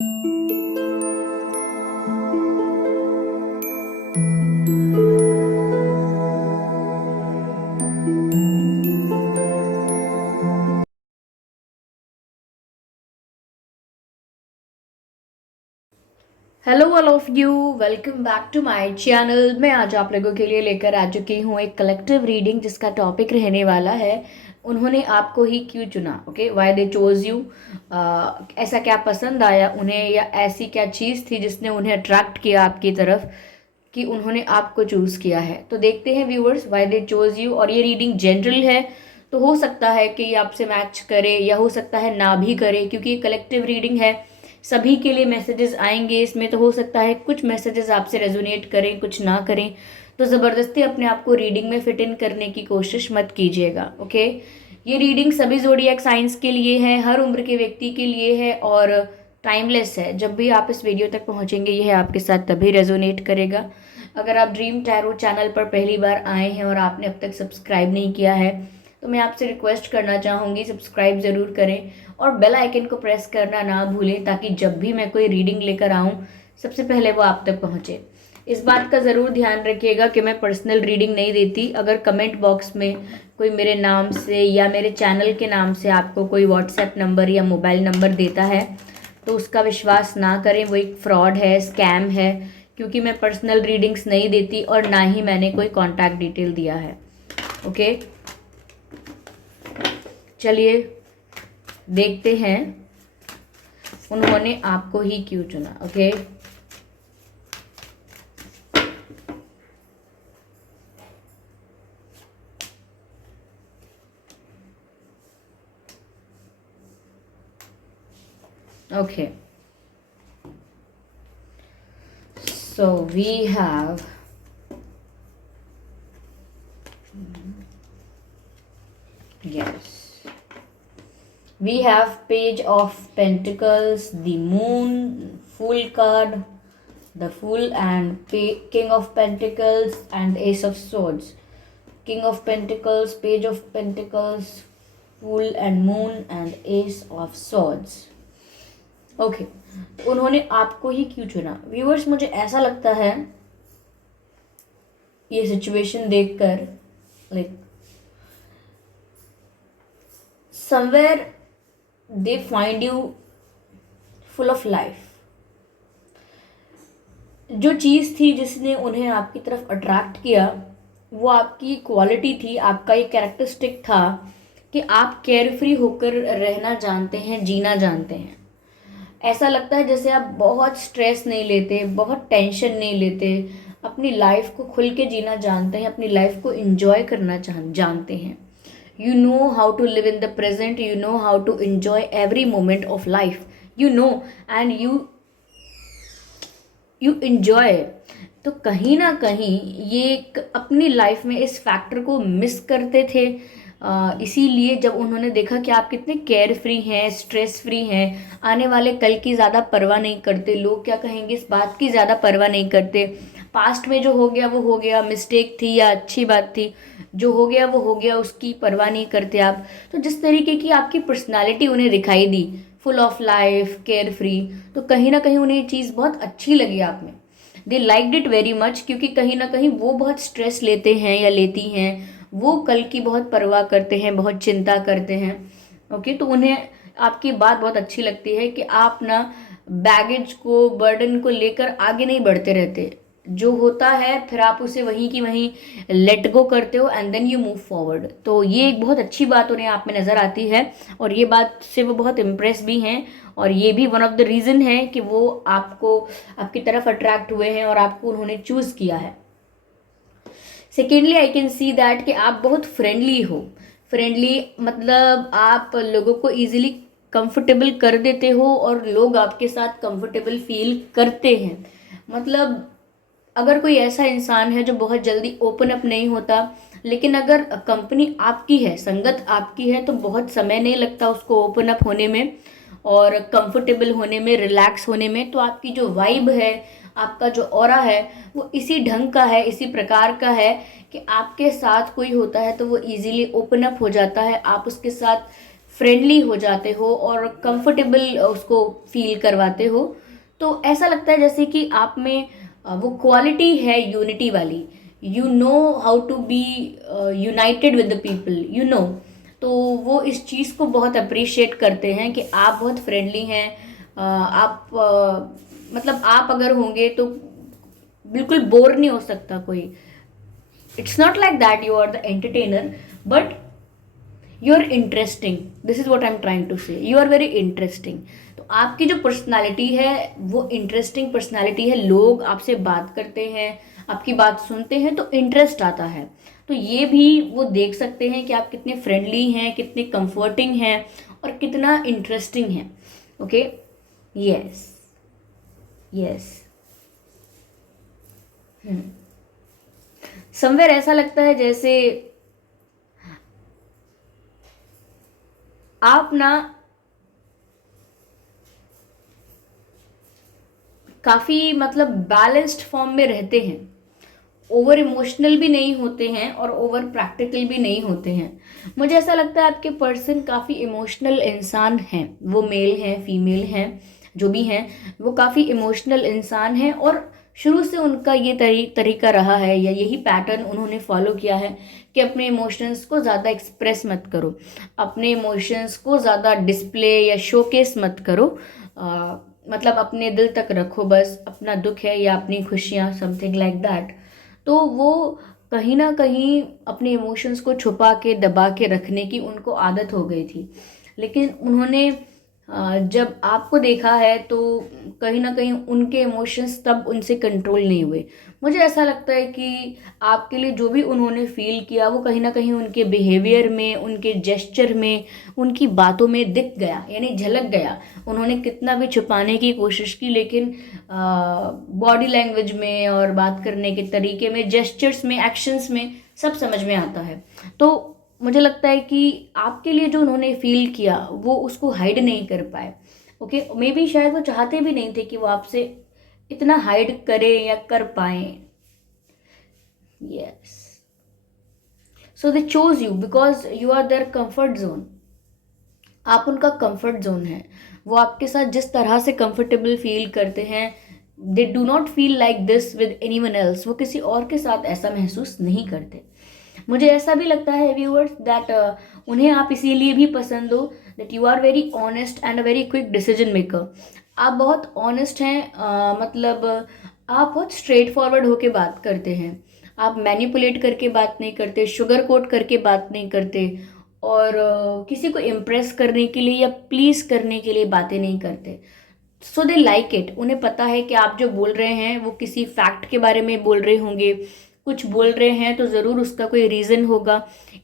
Hello all of you, welcome back to my channel. मैं आज आप लोगों के लिए लेकर आ चुकी हूँ एक कलेक्टिव रीडिंग जिसका टॉपिक रहने वाला है उन्होंने आपको ही क्यों चुना। Okay, why they chose you. ऐसा क्या पसंद आया उन्हें, या ऐसी क्या चीज़ थी जिसने उन्हें अट्रैक्ट किया आपकी तरफ कि उन्होंने आपको चूज़ किया है। तो देखते हैं viewers, why they chose you. और ये रीडिंग जनरल है, तो हो सकता है कि ये आपसे मैच करे या हो सकता है ना भी करे, क्योंकि ये कलेक्टिव रीडिंग है। सभी के लिए मैसेजेस आएंगे इसमें, तो हो सकता है कुछ मैसेजेस आपसे रेजोनेट करें, कुछ ना करें। तो ज़बरदस्ती अपने आप को रीडिंग में फिट इन करने की कोशिश मत कीजिएगा। ओके, ये रीडिंग सभी ज़ोडिएक साइंस के लिए है, हर उम्र के व्यक्ति के लिए है और टाइमलेस है। जब भी आप इस वीडियो तक पहुंचेंगे यह आपके साथ तभी रेजोनेट करेगा। अगर आप ड्रीम टैरो चैनल पर पहली बार आए हैं और आपने अब तक सब्सक्राइब नहीं किया है तो मैं आपसे रिक्वेस्ट करना चाहूँगी, सब्सक्राइब ज़रूर करें और बेल आइकन को प्रेस करना ना भूलें, ताकि जब भी मैं कोई रीडिंग लेकर आऊँ सबसे पहले वो आप तक पहुँचे। इस बात का ज़रूर ध्यान रखिएगा कि मैं पर्सनल रीडिंग नहीं देती। अगर कमेंट बॉक्स में कोई मेरे नाम से या मेरे चैनल के नाम से आपको कोई व्हाट्सएप नंबर या मोबाइल नंबर देता है तो उसका विश्वास ना करें, वो एक फ्रॉड है, स्कैम है। क्योंकि मैं पर्सनल रीडिंग्स नहीं देती और ना ही मैंने कोई कॉन्टैक्ट डिटेल दिया है। ओके, चलिए देखते हैं उन्होंने आपको ही क्यों चुना। Okay, okay, so we have yes, we have page of pentacles, the moon, fool card, the fool, and king of pentacles and ace of swords. King of pentacles, page of pentacles, fool and moon and ace of swords. Okay, उन्होंने आपको ही क्यों चुना। Viewers, मुझे ऐसा लगता है ये situation देखकर, like somewhere they find you full of life. जो चीज़ थी जिसने उन्हें आपकी तरफ अट्रैक्ट किया वो आपकी क्वालिटी थी, आपका एक कैरेक्टरिस्टिक था कि आप केयरफ्री होकर रहना जानते हैं, जीना जानते हैं। ऐसा लगता है जैसे आप बहुत स्ट्रेस नहीं लेते, बहुत टेंशन नहीं लेते, अपनी लाइफ को खुल के जीना जानते हैं, अपनी लाइफ को एंजॉय करना जानते हैं। You know how to live in the present, you know how to enjoy every moment of life, you know, and you enjoy. तो कहीं ना कहीं ये अपनी लाइफ में इस फैक्टर को मिस करते थे। इसीलिए जब उन्होंने देखा कि आप कितने केयर फ्री हैं, स्ट्रेस फ्री हैं, आने वाले कल की ज़्यादा परवाह नहीं करते, लोग क्या कहेंगे इस बात की ज़्यादा परवाह नहीं करते, पास्ट में जो हो गया वो हो गया, मिस्टेक थी या अच्छी बात थी, जो हो गया वो हो गया, उसकी परवाह नहीं करते आप। तो जिस तरीके की आपकी पर्सनालिटी उन्हें दिखाई दी, full of life, care free, तो कहीं ना कहीं उन्हें ये चीज़ बहुत अच्छी लगी आप में। दे लाइक्ड इट वेरी मच, क्योंकि कहीं ना कहीं वो बहुत स्ट्रेस लेते हैं या लेती हैं, वो कल की बहुत परवाह करते हैं, बहुत चिंता करते हैं। ओके, तो उन्हें आपकी बात बहुत अच्छी लगती है कि आप ना बैगेज को, बर्डन को लेकर आगे नहीं बढ़ते रहते। जो होता है फिर आप उसे वहीं की वहीं लेट गो करते हो and then you move forward. तो ये एक बहुत अच्छी बात उन्हें आप में नज़र आती है और ये बात से वो बहुत इम्प्रेस भी हैं। और ये भी वन ऑफ द रीज़न है कि वो आपको, आपकी तरफ अट्रैक्ट हुए हैं और आपको उन्होंने चूज़ किया है। Secondly I can see that कि आप बहुत फ्रेंडली हो। फ्रेंडली मतलब आप लोगों को ईजिली कंफर्टेबल कर देते हो और लोग आपके साथ कंफर्टेबल फील करते हैं। मतलब अगर कोई ऐसा इंसान है जो बहुत जल्दी ओपन अप नहीं होता, लेकिन अगर कंपनी आपकी है, संगत आपकी है, तो बहुत समय नहीं लगता उसको ओपन अप होने में और कंफर्टेबल होने में, रिलैक्स होने में। तो आपकी जो वाइब है, आपका जो ऑरा है, वो इसी ढंग का है, इसी प्रकार का है कि आपके साथ कोई होता है तो वो इजीली ओपन अप हो जाता है, आप उसके साथ फ्रेंडली हो जाते हो और कंफर्टेबल उसको फील करवाते हो, तो ऐसा लगता है जैसे कि आप में वो क्वालिटी है यूनिटी वाली। You know how to be united with the people, you know. तो वो इस चीज़ को बहुत अप्रिशिएट करते हैं कि आप बहुत फ्रेंडली हैं। आप मतलब आप अगर होंगे तो बिल्कुल बोर नहीं हो सकता कोई। It's not like that you are the entertainer, but you are interesting. This is what I am trying to say, you are very interesting. तो आपकी जो पर्सनैलिटी है वो इंटरेस्टिंग पर्सनैलिटी है। लोग आपसे बात करते हैं, आपकी बात सुनते हैं तो इंटरेस्ट आता है। तो ये भी वो देख सकते हैं कि आप कितने फ्रेंडली हैं, कितने कंफर्टिंग हैं और कितना इंटरेस्टिंग हैं। Okay, yes, yes. समवेयर ऐसा लगता है जैसे आप ना काफ़ी मतलब बैलेंस्ड फॉर्म में रहते हैं। ओवर इमोशनल भी नहीं होते हैं और ओवर प्रैक्टिकल भी नहीं होते हैं। मुझे ऐसा लगता है आपके पर्सन काफ़ी इमोशनल इंसान हैं। वो मेल हैं, फीमेल हैं, जो भी हैं, वो काफ़ी इमोशनल इंसान हैं और शुरू से उनका ये तरीका रहा है या यही पैटर्न उन्होंने फॉलो किया है कि अपने इमोशंस को ज़्यादा एक्सप्रेस मत करो, अपने इमोशंस को ज़्यादा डिस्प्ले या शोकेस मत करो। मतलब अपने दिल तक रखो, बस अपना दुख है या अपनी खुशियाँ, समथिंग लाइक दैट। तो वो कहीं ना कहीं अपने इमोशंस को छुपा के दबा के रखने की उनको आदत हो गई थी। लेकिन उन्होंने जब आपको देखा है तो कहीं ना कहीं उनके इमोशंस तब उनसे कंट्रोल नहीं हुए। मुझे ऐसा लगता है कि आपके लिए जो भी उन्होंने फील किया वो कहीं ना कहीं उनके बिहेवियर में, उनके जेस्चर में, उनकी बातों में दिख गया, यानी झलक गया। उन्होंने कितना भी छुपाने की कोशिश की लेकिन बॉडी लैंग्वेज में और बात करने के तरीके में, जेस्चर्स में, एक्शंस में सब समझ में आता है। तो मुझे लगता है कि आपके लिए जो उन्होंने फील किया वो उसको हाइड नहीं कर पाए। ओके, मे बी शायद वो चाहते भी नहीं थे कि वो आपसे इतना हाइड करें या कर पाए। Yes, so they chose you because you are their comfort zone. आप उनका कंफर्ट जोन है। वो आपके साथ जिस तरह से कंफर्टेबल फील करते हैं, दे do not feel like this with any one else. वो किसी और के साथ ऐसा महसूस नहीं करते। मुझे ऐसा भी लगता है व्यूअर्स दैट उन्हें आप इसीलिए भी पसंद हो that you are very honest and a very quick decision maker. आप बहुत ऑनेस्ट हैं, मतलब आप बहुत स्ट्रेट फॉरवर्ड होके बात करते हैं। आप मैनिपुलेट करके बात नहीं करते, शुगर कोट करके बात नहीं करते और किसी को इम्प्रेस करने के लिए या प्लीज करने के लिए बातें नहीं करते। सो दे लाइक इट। उन्हें पता है कि आप जो बोल रहे हैं वो किसी फैक्ट के बारे में बोल रहे होंगे, कुछ बोल रहे हैं तो ज़रूर उसका कोई रीज़न होगा।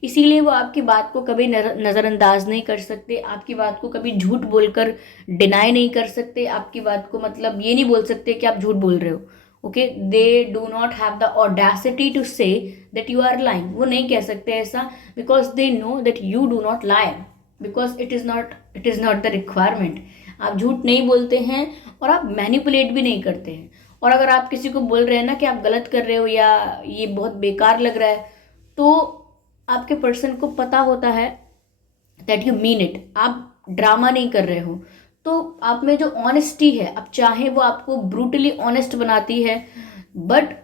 इसीलिए वो आपकी बात को कभी नज़रअंदाज नहीं कर सकते, आपकी बात को कभी झूठ बोलकर डिनाई नहीं कर सकते, आपकी बात को मतलब ये नहीं बोल सकते कि आप झूठ बोल रहे हो। Okay, they do not have the audacity to say that you are lying. वो नहीं कह सकते ऐसा because they know that you do not lie, because it is not the requirement. आप झूठ नहीं बोलते हैं और आप मैनिपुलेट भी नहीं करते हैं। और अगर आप किसी को बोल रहे हैं ना कि आप गलत कर रहे हो या ये बहुत बेकार लग रहा है, तो आपके पर्सन को पता होता है दैट यू मीन इट। आप ड्रामा नहीं कर रहे हो। तो आप में जो ऑनेस्टी है, अब चाहे वो आपको ब्रूटली ऑनेस्ट बनाती है, but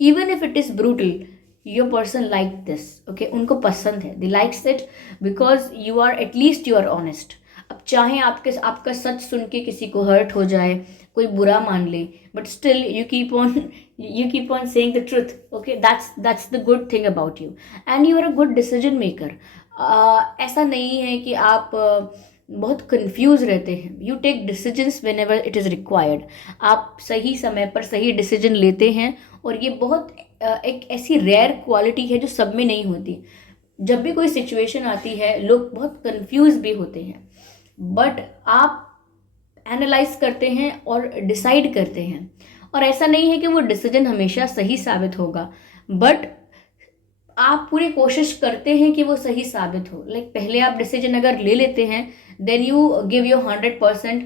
even if it is brutal, your person like this. Okay, उनको पसंद है, they likes it because you are at least you are honest. अब चाहे आपका सच सुन के किसी को हर्ट हो जाए, कोई बुरा मान ले, but still you keep on saying the truth. Okay, that's the good thing about you and you are a good decision maker. ऐसा नहीं है कि आप बहुत कंफ्यूज रहते हैं। You take decisions whenever it is required. आप सही समय पर सही डिसीजन लेते हैं और ये बहुत एक ऐसी रेयर क्वालिटी है जो सब में नहीं होती। जब भी कोई सिचुएशन आती है लोग बहुत कंफ्यूज भी होते हैं, बट आप एनालाइज करते हैं और डिसाइड करते हैं। और ऐसा नहीं है कि वो डिसीजन हमेशा सही साबित होगा, बट आप पूरी कोशिश करते हैं कि वो सही साबित हो। लाइक पहले आप डिसीजन अगर ले लेते हैं then you give your 100%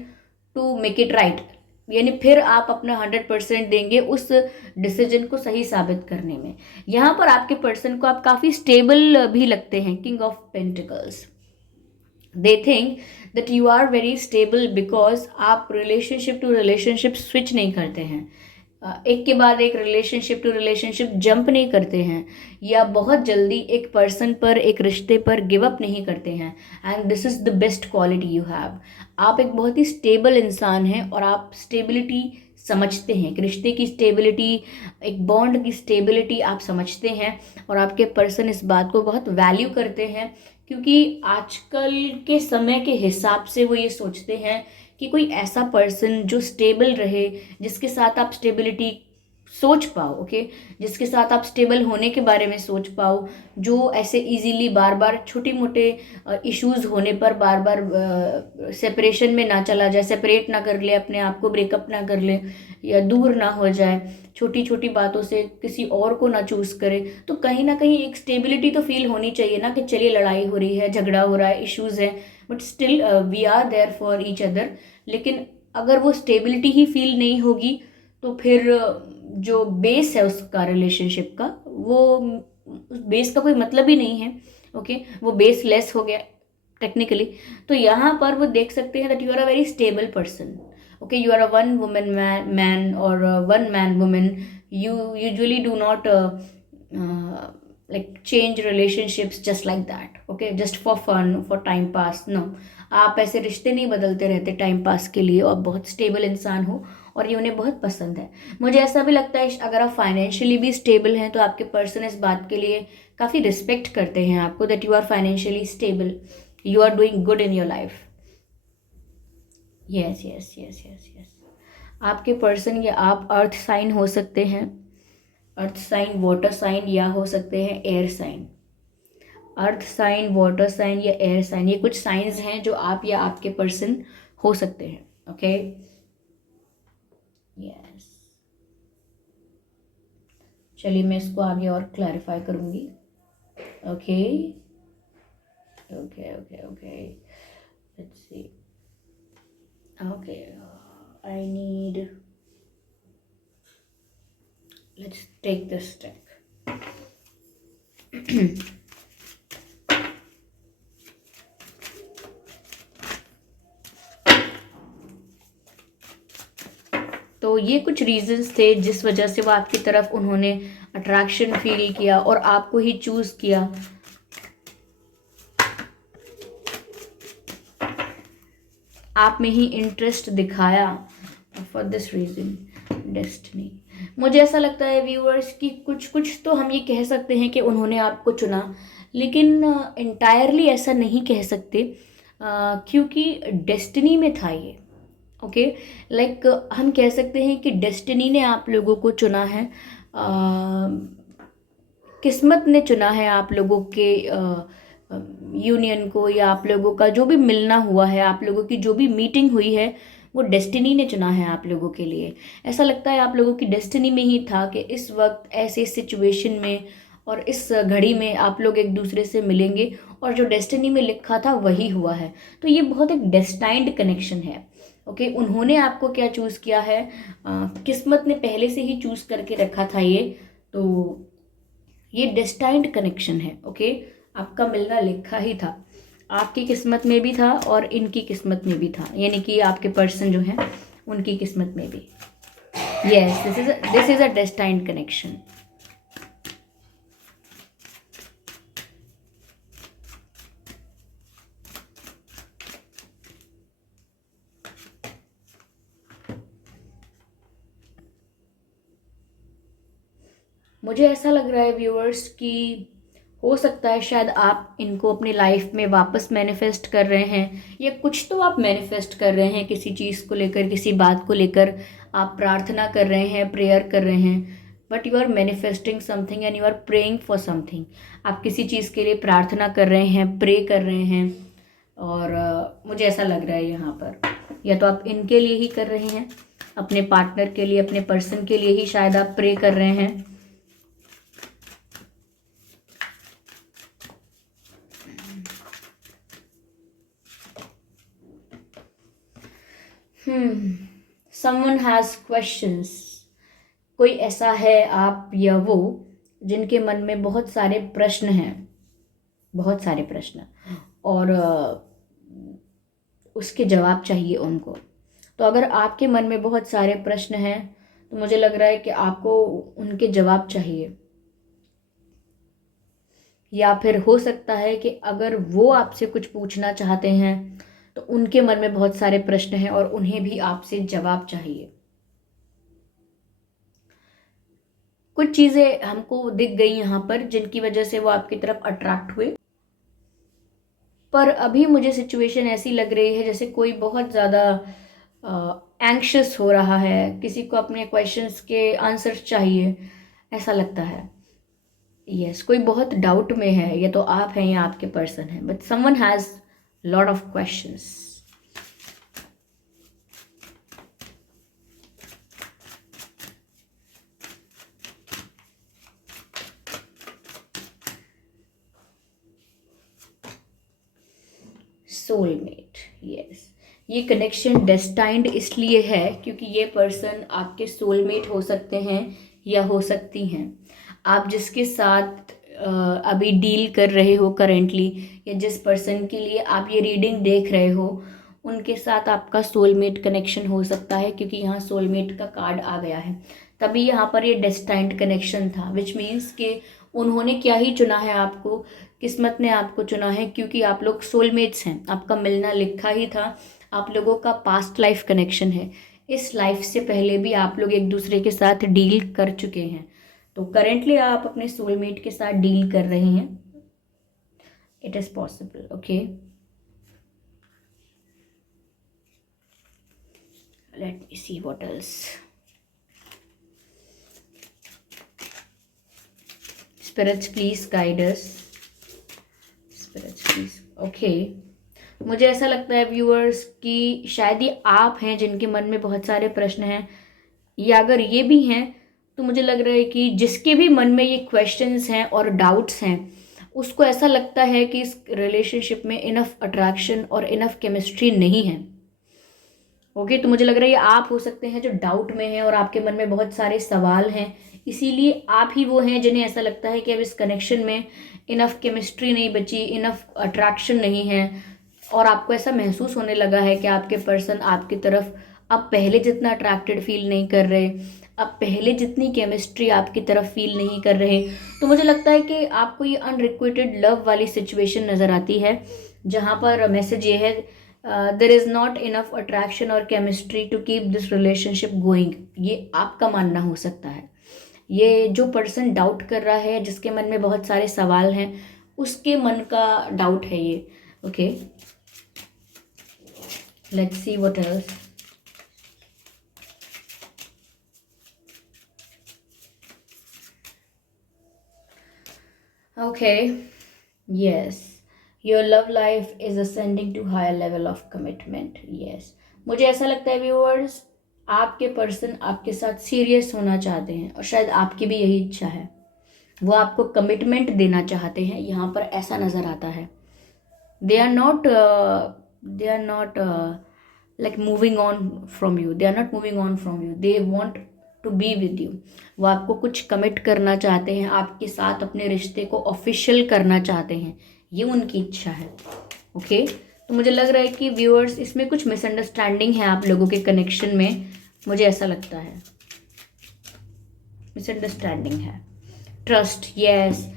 to make it right, यानी फिर आप अपना 100% देंगे उस डिसीजन को सही साबित करने में। यहाँ पर आपके पर्सन को आप काफ़ी स्टेबल भी लगते हैं, king of pentacles. They think that you are very stable because आप रिलेशनशिप टू रिलेशनशिप स्विच नहीं करते हैं, एक के बाद एक रिलेशनशिप टू रिलेशनशिप जंप नहीं करते हैं, या बहुत जल्दी एक पर्सन पर, एक रिश्ते पर गिव अप नहीं करते हैं। And this is the best quality you have. आप एक बहुत ही स्टेबल इंसान हैं और आप स्टेबिलिटी समझते हैं, एक रिश्ते की स्टेबिलिटी, एक बॉन्ड की स्टेबिलिटी आप समझते हैं, और आपके पर्सन इस बात को बहुत वैल्यू करते हैं, क्योंकि आजकल के समय के हिसाब से वो ये सोचते हैं कि कोई ऐसा पर्सन जो स्टेबल रहे, जिसके साथ आप स्टेबिलिटी सोच पाओ, ओके, जिसके साथ आप स्टेबल होने के बारे में सोच पाओ, जो ऐसे इजीली बार बार छोटे मोटे इश्यूज होने पर बार बार सेपरेशन में ना चला जाए, सेपरेट ना कर ले अपने आप को, ब्रेकअप ना कर ले, या दूर ना हो जाए, छोटी छोटी बातों से किसी और को ना चूज करे। तो कहीं ना कहीं एक स्टेबिलिटी तो फील होनी चाहिए ना, कि चलिए लड़ाई हो रही है, झगड़ा हो रहा है, इश्यूज है, but still we are there for each other. लेकिन अगर वो स्टेबिलिटी ही फील नहीं होगी तो फिर जो बेस है उसका, रिलेशनशिप का, वो उस बेस का कोई मतलब ही नहीं है, ओके, वो बेस लेस हो गया टेक्निकली। तो यहाँ पर वो देख सकते हैं that you are a very stable person, okay, you are a one women man और one man women. You usually do not like change relationships just like that, okay, just for fun, for time pass, no। आप ऐसे रिश्ते नहीं बदलते रहते time pass के लिए, और बहुत स्टेबल इंसान हो, और ये उन्हें बहुत पसंद है। मुझे ऐसा भी लगता है अगर आप फाइनेंशियली भी स्टेबल हैं तो आपके पर्सन इस बात के लिए काफ़ी रिस्पेक्ट करते हैं आपको, that you are financially stable, you are doing good in your life. Yes yes yes yes yes. आपके पर्सन या आप अर्थ साइन हो सकते हैं, अर्थ साइन, वाटर साइन, या हो सकते हैं air sign. Earth sign, water sign या एयर साइन, ये कुछ साइंस हैं जो आप या आपके पर्सन हो सकते हैं, ओके। यस, चलिए मैं इसको आगे और क्लैरिफाई करूंगी, okay okay okay okay, let's see, okay, I need, let's take this step. तो ये कुछ रीजंस थे जिस वजह से वो आपकी तरफ उन्होंने अट्रैक्शन फील किया और आपको ही चूज किया। आप में ही इंटरेस्ट दिखाया, फॉर दिस रीजन डेस्टिनी। मुझे ऐसा लगता है व्यूअर्स कि कुछ कुछ तो हम ये कह सकते हैं कि उन्होंने आपको चुना, लेकिन इंटायरली ऐसा नहीं कह सकते, क्योंकि डेस्टिनी में था ये, ओके, लाइक हम कह सकते हैं कि डेस्टिनी ने आप लोगों को चुना है, किस्मत ने चुना है आप लोगों के यूनियन को, या आप लोगों का जो भी मिलना हुआ है, आप लोगों की जो भी मीटिंग हुई है, वो डेस्टिनी ने चुना है आप लोगों के लिए। ऐसा लगता है आप लोगों की डेस्टिनी में ही था कि इस वक्त ऐसे सिचुएशन में और इस घड़ी में आप लोग एक दूसरे से मिलेंगे, और जो डेस्टिनी में लिखा था वही हुआ है। तो ये बहुत एक डेस्टाइंड कनेक्शन है, ओके। उन्होंने आपको क्या चूज़ किया है, किस्मत ने पहले से ही चूज़ करके रखा था ये, तो ये डेस्टाइंड कनेक्शन है, ओके। आपका मिलना लिखा ही था, आपकी किस्मत में भी था और इनकी किस्मत में भी था, यानी कि आपके पर्सन जो हैं उनकी किस्मत में भी। Yes, this is a destined connection. मुझे ऐसा लग रहा है व्यूअर्स कि हो सकता है शायद आप इनको अपनी लाइफ में वापस मैनिफेस्ट कर रहे हैं, या कुछ तो आप मैनिफेस्ट कर रहे हैं किसी चीज़ को लेकर, किसी बात को लेकर आप प्रार्थना कर रहे हैं, प्रेयर कर रहे हैं, but you are manifesting something and you are praying for something. आप किसी चीज़ के लिए प्रार्थना कर रहे हैं, प्रे कर रहे हैं, और मुझे ऐसा लग रहा है यहाँ पर या तो आप इनके लिए ही कर रहे हैं, अपने पार्टनर के लिए, अपने पर्सन के लिए ही शायद आप प्रे कर रहे हैं। Someone has questions. कोई ऐसा है आप या वो जिनके मन में बहुत सारे प्रश्न हैं, बहुत सारे प्रश्न, और उसके जवाब चाहिए उनको। तो अगर आपके मन में बहुत सारे प्रश्न हैं तो मुझे लग रहा है कि आपको उनके जवाब चाहिए, या फिर हो सकता है कि अगर वो आपसे कुछ पूछना चाहते हैं तो उनके मन में बहुत सारे प्रश्न हैं और उन्हें भी आपसे जवाब चाहिए। कुछ चीज़ें हमको दिख गई यहाँ पर जिनकी वजह से वो आपकी तरफ अट्रैक्ट हुए, पर अभी मुझे सिचुएशन ऐसी लग रही है जैसे कोई बहुत ज़्यादा एंग्शियस हो रहा है, किसी को अपने क्वेश्चंस के आंसर्स चाहिए, ऐसा लगता है। यस, कोई बहुत डाउट में है, या तो आप हैं या आपके पर्सन है, but someone has lot of questions. Soulmate, yes, ये कनेक्शन डेस्टाइंड इसलिए है क्योंकि ये पर्सन आपके सोलमेट हो सकते हैं या हो सकती हैं। आप जिसके साथ अभी डील कर रहे हो करेंटली, या जिस पर्सन के लिए आप ये रीडिंग देख रहे हो, उनके साथ आपका सोलमेट कनेक्शन हो सकता है, क्योंकि यहाँ सोलमेट का कार्ड आ गया है। तभी यहाँ पर ये डेस्टाइंड कनेक्शन था, विच मीन्स कि उन्होंने क्या ही चुना है आपको, किस्मत ने आपको चुना है, क्योंकि आप लोग सोलमेट्स हैं, आपका मिलना लिखा ही था। आप लोगों का पास्ट लाइफ कनेक्शन है, इस लाइफ से पहले भी आप लोग एक दूसरे के साथ डील कर चुके हैं। तो करेंटली आप अपने सोलमेट के साथ डील कर रहे हैं, it is possible. Okay, let me see what else. Spirits please guide us, spirits please. Okay, मुझे ऐसा लगता है व्यूअर्स कि शायद ये आप हैं जिनके मन में बहुत सारे प्रश्न हैं, या अगर ये भी हैं तो मुझे लग रहा है कि जिसके भी मन में ये क्वेश्चंस हैं और डाउट्स हैं, उसको ऐसा लगता है कि इस रिलेशनशिप में इनफ अट्रैक्शन और इनफ केमिस्ट्री नहीं है। ओके, तो मुझे लग रहा है ये आप हो सकते हैं जो डाउट में हैं और आपके मन में बहुत सारे सवाल हैं, इसीलिए आप ही वो हैं जिन्हें ऐसा लगता है कि अब इस कनेक्शन में इनफ केमिस्ट्री नहीं बची, इनफ अट्रैक्शन नहीं है, और आपको ऐसा महसूस होने लगा है कि आपके पर्सन आपकी तरफ अब पहले जितना अट्रैक्टेड फील नहीं कर रहे, अब पहले जितनी केमिस्ट्री आपकी तरफ फील नहीं कर रहे। तो मुझे लगता है कि आपको ये अनरिक्विटेड लव वाली सिचुएशन नज़र आती है, जहाँ पर मैसेज ये है, there is not enough attraction और chemistry to keep this relationship going. ये आपका मानना हो सकता है, ये जो पर्सन डाउट कर रहा है, जिसके मन में बहुत सारे सवाल हैं, उसके मन का डाउट है ये। Okay, let's see what else. Okay, yes, your love life is ascending to higher level of commitment. Yes, मुझे ऐसा लगता है व्यूअर्स, आपके पर्सन आपके साथ सीरियस होना चाहते हैं, और शायद आपकी भी यही इच्छा है, वो आपको कमिटमेंट देना चाहते हैं, यहाँ पर ऐसा नज़र आता है। They are not like moving on from you, they are not moving on from you, they want to be with you. वो आपको कुछ कमिट करना चाहते हैं, आपके साथ अपने रिश्ते को ऑफिशियल करना चाहते हैं, ये उनकी इच्छा है। ओके, तो मुझे लग रहा है कि व्यूअर्स, इसमें कुछ मिसअंडरस्टैंडिंग है आप लोगों के कनेक्शन में, मुझे ऐसा लगता है मिसअंडरस्टैंडिंग है। Trust, yes,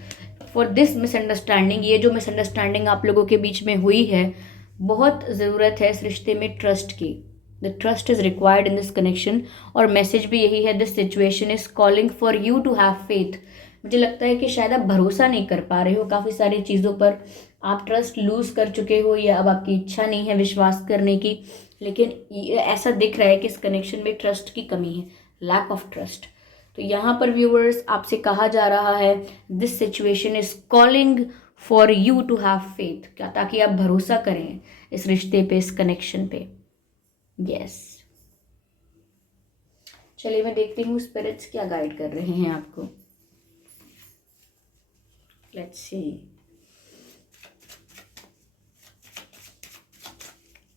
for this misunderstanding, ये जो मिसअंडरस्टैंडिंग आप लोगों के बीच में हुई है, बहुत ज़रूरत है इस रिश्ते में ट्रस्ट की। The trust is required in this connection, और मैसेज भी यही है, this situation is calling for you to have faith. मुझे लगता है कि शायद आप भरोसा नहीं कर पा रहे हो काफ़ी सारी चीज़ों पर, आप ट्रस्ट लूज़ कर चुके हो, या अब आपकी इच्छा नहीं है विश्वास करने की, लेकिन ऐसा दिख रहा है कि इस कनेक्शन में ट्रस्ट की कमी है, लैक ऑफ ट्रस्ट। तो यहाँ पर व्यूअर्स, आपसे कहा जा रहा है, this situation is calling for you to have faith, क्या, ताकि आप भरोसा करें इस रिश्ते पे, इस कनेक्शन पे। यस, चलिए मैं देखती हूँ स्पिरिट्स क्या गाइड कर रहे हैं आपको। Let's see,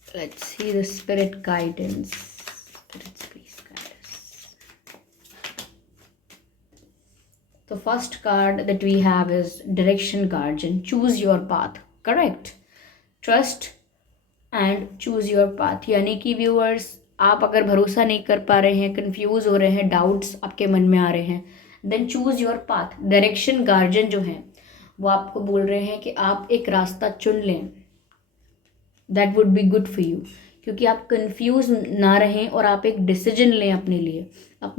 let's see the spirit guidance. Spirits please guide us. The first card that we have is Direction Guardian. Choose your path. Correct. Trust and choose your path. यानी कि viewers, आप अगर भरोसा नहीं कर पा रहे हैं, कंफ्यूज हो रहे हैं, डाउट्स आपके मन में आ रहे हैं, then choose your path. Direction guardian जो हैं वो आपको बोल रहे हैं कि आप एक रास्ता चुन लें, that would be good for you, क्योंकि आप कंफ्यूज ना रहें और आप एक डिसीजन लें अपने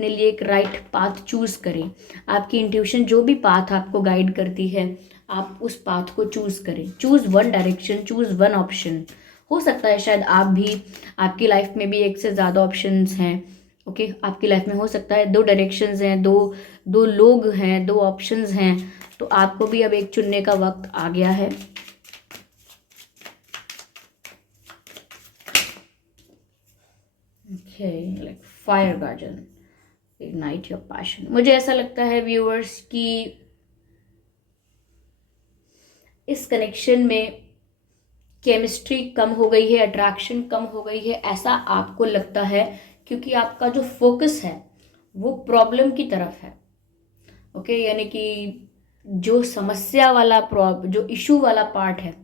लिए एक राइट पाथ चूज़ करें। आपकी इंट्यूशन जो भी पाथ आपको गाइड करती है, आप उस पाथ को चूज़ करें। Choose one direction, choose one option. हो सकता है शायद आप भी, आपकी लाइफ में भी एक से ज़्यादा ऑप्शंस हैं। ओके, आपकी लाइफ में हो सकता है 2 डायरेक्शंस हैं, दो लोग हैं, 2 ऑप्शंस हैं, तो आपको भी अब एक चुनने का वक्त आ गया है। Okay, like fire guardian, ignite your passion. मुझे ऐसा लगता है व्यूअर्स कि इस कनेक्शन में केमिस्ट्री कम हो गई है, अट्रैक्शन कम हो गई है, ऐसा आपको लगता है, क्योंकि आपका जो फोकस है वो प्रॉब्लम की तरफ है। ओके, यानी कि जो समस्या वाला जो इशू वाला पार्ट है,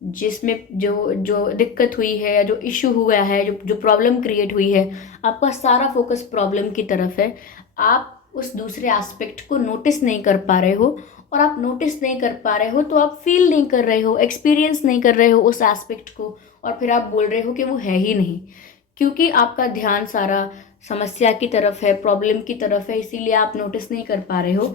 जिसमें जो जो दिक्कत हुई है या जो इशू हुआ है, जो प्रॉब्लम क्रिएट हुई है, आपका सारा फोकस प्रॉब्लम की तरफ है। आप उस दूसरे एस्पेक्ट को नोटिस नहीं कर पा रहे हो, और आप नोटिस नहीं कर पा रहे हो तो आप फील नहीं कर रहे हो, एक्सपीरियंस नहीं कर रहे हो उस एस्पेक्ट को, और फिर आप बोल रहे हो कि वो है ही नहीं, क्योंकि आपका ध्यान सारा समस्या की तरफ है, प्रॉब्लम की तरफ है। इसीलिए आप नोटिस नहीं कर पा रहे हो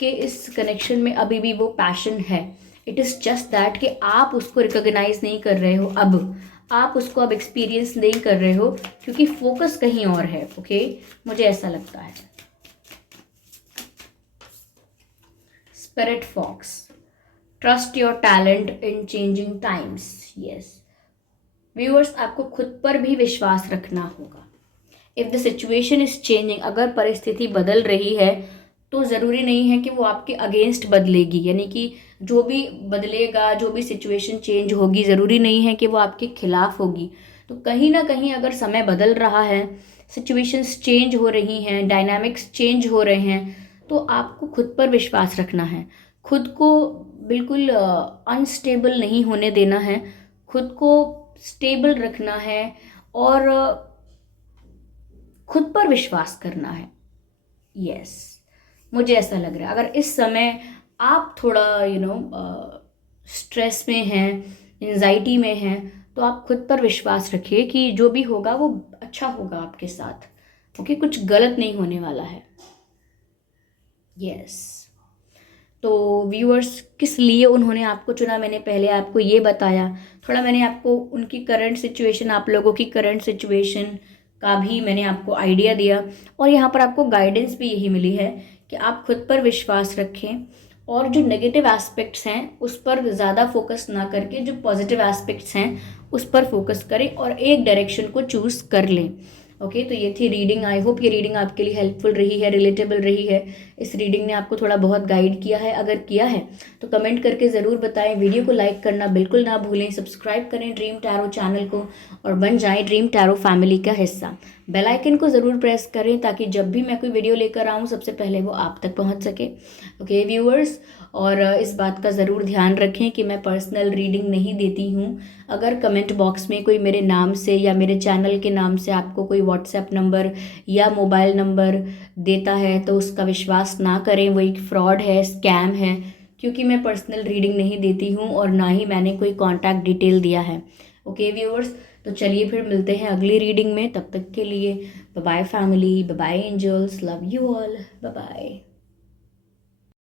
कि इस कनेक्शन में अभी भी वो पैशन है। इट इज़ जस्ट दैट कि आप उसको रिकॉग्नाइज नहीं कर रहे हो, अब आप उसको अब एक्सपीरियंस नहीं कर रहे हो, क्योंकि फोकस कहीं और है। ओके, मुझे ऐसा लगता है। Spirit fox, trust your talent in changing times. Yes viewers, आपको खुद पर भी विश्वास रखना होगा। If the situation is changing, अगर परिस्थिति बदल रही है तो ज़रूरी नहीं है कि वो आपके अगेंस्ट बदलेगी। यानी कि जो भी बदलेगा, जो भी सिचुएशन चेंज होगी, ज़रूरी नहीं है कि वो आपके खिलाफ होगी। तो कहीं ना कहीं अगर समय बदल रहा है, सिचुएशंस चेंज हो रही हैं, डायनामिक्स चेंज हो रहे हैं, तो आपको खुद पर विश्वास रखना है। खुद को बिल्कुल अनस्टेबल नहीं होने देना है, खुद को स्टेबल रखना है, और खुद पर विश्वास करना है। यस मुझे ऐसा लग रहा है, अगर इस समय आप थोड़ा स्ट्रेस में हैं, एंजाइटी में हैं, तो आप खुद पर विश्वास रखिए कि जो भी होगा वो अच्छा होगा आपके साथ। ओके, कुछ गलत नहीं होने वाला है। यस तो व्यूअर्स, किस लिए उन्होंने आपको चुना, मैंने पहले आपको ये बताया। थोड़ा मैंने आपको उनकी करंट सिचुएशन, आप लोगों की करंट सिचुएशन का भी मैंने आपको आइडिया दिया, और यहाँ पर आपको गाइडेंस भी यही मिली है कि आप खुद पर विश्वास रखें, और जो नेगेटिव एस्पेक्ट्स हैं उस पर ज़्यादा फोकस ना करके जो पॉजिटिव एस्पेक्ट्स हैं उस पर फोकस करें, और एक डायरेक्शन को चूज़ कर लें। ओके, तो ये थी रीडिंग। आई होप ये रीडिंग आपके लिए हेल्पफुल रही है, रिलेटेबल रही है। इस रीडिंग ने आपको थोड़ा बहुत गाइड किया है, अगर किया है तो कमेंट करके ज़रूर बताएं। वीडियो को लाइक करना बिल्कुल ना भूलें, सब्सक्राइब करें ड्रीम टैरो चैनल को, और बन जाएं ड्रीम टैरो फैमिली का हिस्सा। बेल आइकन को ज़रूर प्रेस करें ताकि जब भी मैं कोई वीडियो लेकर आऊँ सबसे पहले वो आप तक पहुँच सके। ओके व्यूअर्स, और इस बात का ज़रूर ध्यान रखें कि मैं पर्सनल रीडिंग नहीं देती हूँ। अगर कमेंट बॉक्स में कोई मेरे नाम से या मेरे चैनल के नाम से आपको कोई व्हाट्सएप नंबर या मोबाइल नंबर देता है तो उसका विश्वास ना करें, वो एक फ्रॉड है, स्कैम है, क्योंकि मैं पर्सनल रीडिंग नहीं देती हूँ और ना ही मैंने कोई कॉन्टैक्ट डिटेल दिया है। ओके व्यूअर्स, तो चलिए फिर मिलते हैं अगली रीडिंग में। तब तक के लिए bye bye family, bye bye angels, love you all, bye bye.